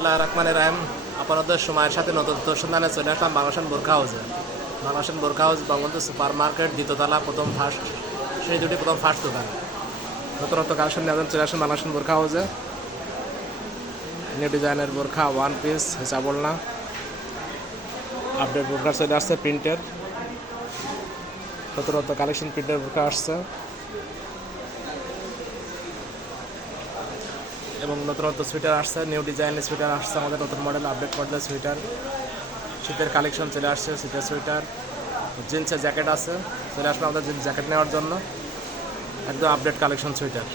রহমানির রহিম। আপনাদের সময়ের সাথে নতুন সন্ধানে চলে আসলাম বাংলাদেশ বোরখা হাউসে। বাংলাদেশ বোরখা হাউস বঙ্গবন্ধু সুপার মার্কেট দ্বিতীয়তলা প্রথম ফার্স্ট, সেই দুটি প্রথম ফার্স্ট দোকান। নতুনত্ব কালেকশন নিয়ে চলে আসেন বাংলাদেশ বোরখা হাউসে। নিউ ডিজাইনের বোরখা, ওয়ান পিস, হিসাবল না, আপডেট বোরখা চলে আসছে প্রিন্টের। নতুনত্ব কালেকশন প্রিন্টের বোরখা আসছে এবং নতুনত্ব সুইটার আসছে, নিউ ডিজাইনের সুইটার আসছে, আমাদের নতুন মডেল আপডেট মডেলের সুইটার। শীতের কালেকশন চলে আসছে, শীতের সুইটার, জিন্সের জ্যাকেট আছে, চলে আসবে আমাদের জিন্স জ্যাকেট নেওয়ার জন্য। একদম আপডেট কালেকশন সুইটার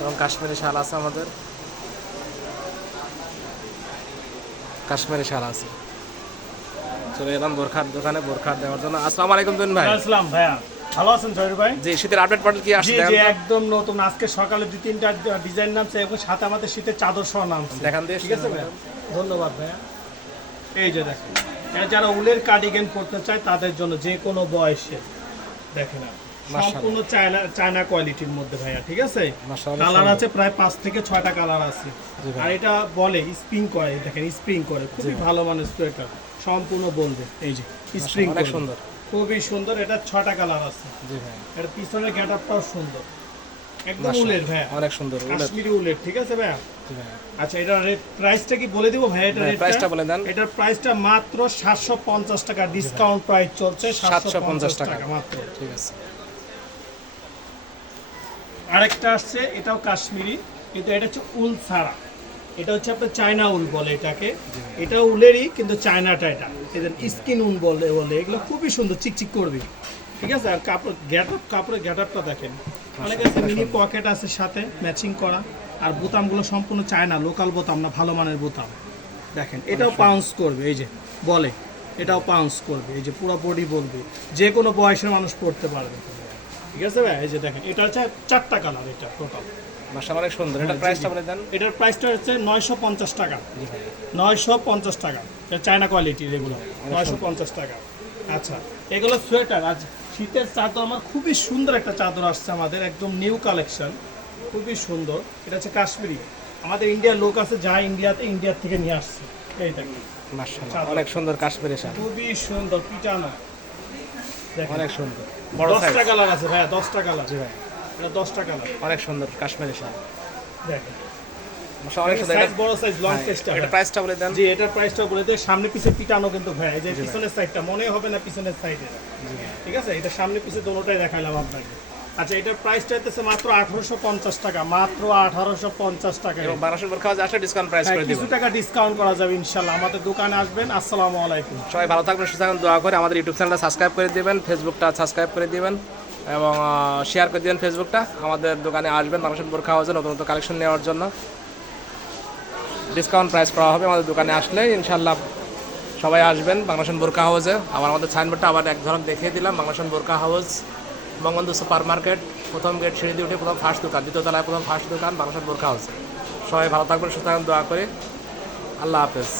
এবং কাশ্মীরি শাল আছে, আমাদের কাশ্মীরি শাল আছে। চলে এলাম বোরখার দোকানে বোরখা দেওয়ার জন্য। আসসালামু আলাইকুম তুহিন ভাই। আসসালাম ভাইয়া, ভালো আছেন জহির ভাই? জি, শীতের আপডেট মডেল কি আসছে? জি একদম নতুন, আজকে সকালে 2-3টা ডিজাইন নামছে এবং সাথে আমাদের শীতের চাদর সহ নামছে। দেখান দিয়ে। ঠিক আছে ভাইয়া, ধন্যবাদ ভাইয়া। এই যে দেখেন, যারা উলের কার্ডিগান পরতে চায় তাদের জন্য যে কোনো বয়সে, দেখেন সম্পূর্ণ চায়না কোয়ালিটির মধ্যে ভাইয়া। ঠিক আছে, কালার আছে প্রায় 5 থেকে 6টা কালার আছে। আর এটা বলে স্প্রিং করে, দেখেন স্প্রিং করে, খুবই ভালো মানের সোয়েটার, সম্পূর্ণ বলবে। এই যে স্প্রিং, অনেক সুন্দর, খুবই সুন্দর। এটা 6টা কালার আছে। জি ভাই। এর পিছনের গেটআপটাও সুন্দর, একদম উলের ভাইয়া, অনেক সুন্দর কাশ্মীরি উলের। ঠিক আছে ভাইয়া। জি ভাই। আচ্ছা, এটার প্রাইসটা কি বলে দিব ভাই? এটা প্রাইসটা বলে দেন। এটার প্রাইসটা মাত্র 750 টাকা, ডিসকাউন্ট প্রাইস চলছে 750 টাকা মাত্র। ঠিক আছে। আরেকটা আসছে, এটাও কাশ্মীরি, কিন্তু এটা হচ্ছে উল ছাড়া। এটা হচ্ছে আপনার চায়না উল বলে এটাকে। এটা উলেরই কিন্তু চায়নাটা, এটা এদের স্কিন উল বলে। এগুলো খুবই সুন্দর, চিকচিক করবে। ঠিক আছে। আর কাপড়ের গেটআপটা দেখেন, অনেক আছে, মিনি পকেট আছে সাথে ম্যাচিং করা। আর বোতামগুলো সম্পূর্ণ চায়না, লোকাল বোতাম না, ভালো মানের বোতাম। দেখেন এটাও পাউন্স করবে, এই যে বলে, এটাও পাউন্স করবে। এই যে পুরো বডি বলবে, যে কোনো বয়সের মানুষ পড়তে পারবে। ঠিক আছে ভাই। এই যে দেখেন, এটা হচ্ছে 4টা কালার, এটা টোটাল। মাশাআল্লাহ, অনেক সুন্দর। এটা প্রাইসটা বলে দেন। এটার প্রাইসটা হচ্ছে 950 টাকা। 950 টাকা, এটা চায়না কোয়ালিটির, এগুলো 950 টাকা। আচ্ছা, এগুলো সোয়েটার। আজ শীতের চাদর, আমার খুবই সুন্দর একটা চাদর আসছে আমাদের, একদম নিউ কালেকশন, খুবই সুন্দর। এটা হচ্ছে কাশ্মীরি, আমাদের ইন্ডিয়ার লোক আছে যা ইন্ডিয়ার থেকে নিয়ে আসছে। এই দেখেন, মাশাআল্লাহ, অনেক সুন্দর কাশ্মীরি শাল, খুবই সুন্দর পিটানো, অনেক সুন্দর। বড় 10টা কালার আছে ভাইয়া, 10টা কালার। জি ভাই, এটা 10টা কালার, অনেক সুন্দর কাশ্মীরি শাল। দেখেন মাশাআল্লাহ, অনেক সুন্দর। সাইজ বড় সাইজ, লং সাইজটা। এটা প্রাইসটা বলে দেন। জি, এটার প্রাইসটা বলে দেয়। সামনে পিছে পিটানো কিন্তু ভাই, এই যে পিছনের সাইডটা মনে হবে না পিছনের সাইডে। ঠিক আছে, এটা সামনে পিছে দোনোটাই দেখাইলাম আপনাকে। আচ্ছা, এটার প্রাইসটা হচ্ছে মাত্র 1850 টাকা, মাত্র 1850 টাকা। এবং বাংলাদেশ বোরখা হাউসে আসলে ডিসকাউন্ট প্রাইস করে দিব। কিছু টাকা ডিসকাউন্ট করা যাবে ইনশাআল্লাহ। আমাদের দোকানে আসবেন। আসসালামু আলাইকুম। সবাই ভালো থাকবেন, সুস্থ থাকবেন, দোয়া করে আমাদের ইউটিউব চ্যানেলটা সাবস্ক্রাইব করে দিবেন, ফেসবুকটা সাবস্ক্রাইব করে দিবেন এবং শেয়ার করে দিবেন ফেসবুকটা। আমাদের দোকানে আসবেন বাংলাদেশ বোরখা হাউসে নতুন নতুন কালেকশন নেওয়ার জন্য। ডিসকাউন্ট প্রাইস করা হবে আমাদের দোকানে আসলে ইনশাআল্লাহ। সবাই আসবেন বাংলাদেশ বোরখা হাউসে। আমাদের সাইনবোর্ডটা আবার এক ধরনের দেখিয়ে দিলাম। বাংলাদেশ বোরখা হাউস, বঙ্গবন্ধু সুপার মার্কেট, প্রথম গেট সিঁড়ি দিয়ে উঠে প্রথম ফার্স্ট দোকান, দ্বিতীয়তলায় প্রথম ফার্স্ট দোকান বাংলাদেশ বোরখা হাউসে। সবাই ভালো থাকবেন, সুস্থ থাকবেন, দোয়া করে। আল্লাহ হাফেজ।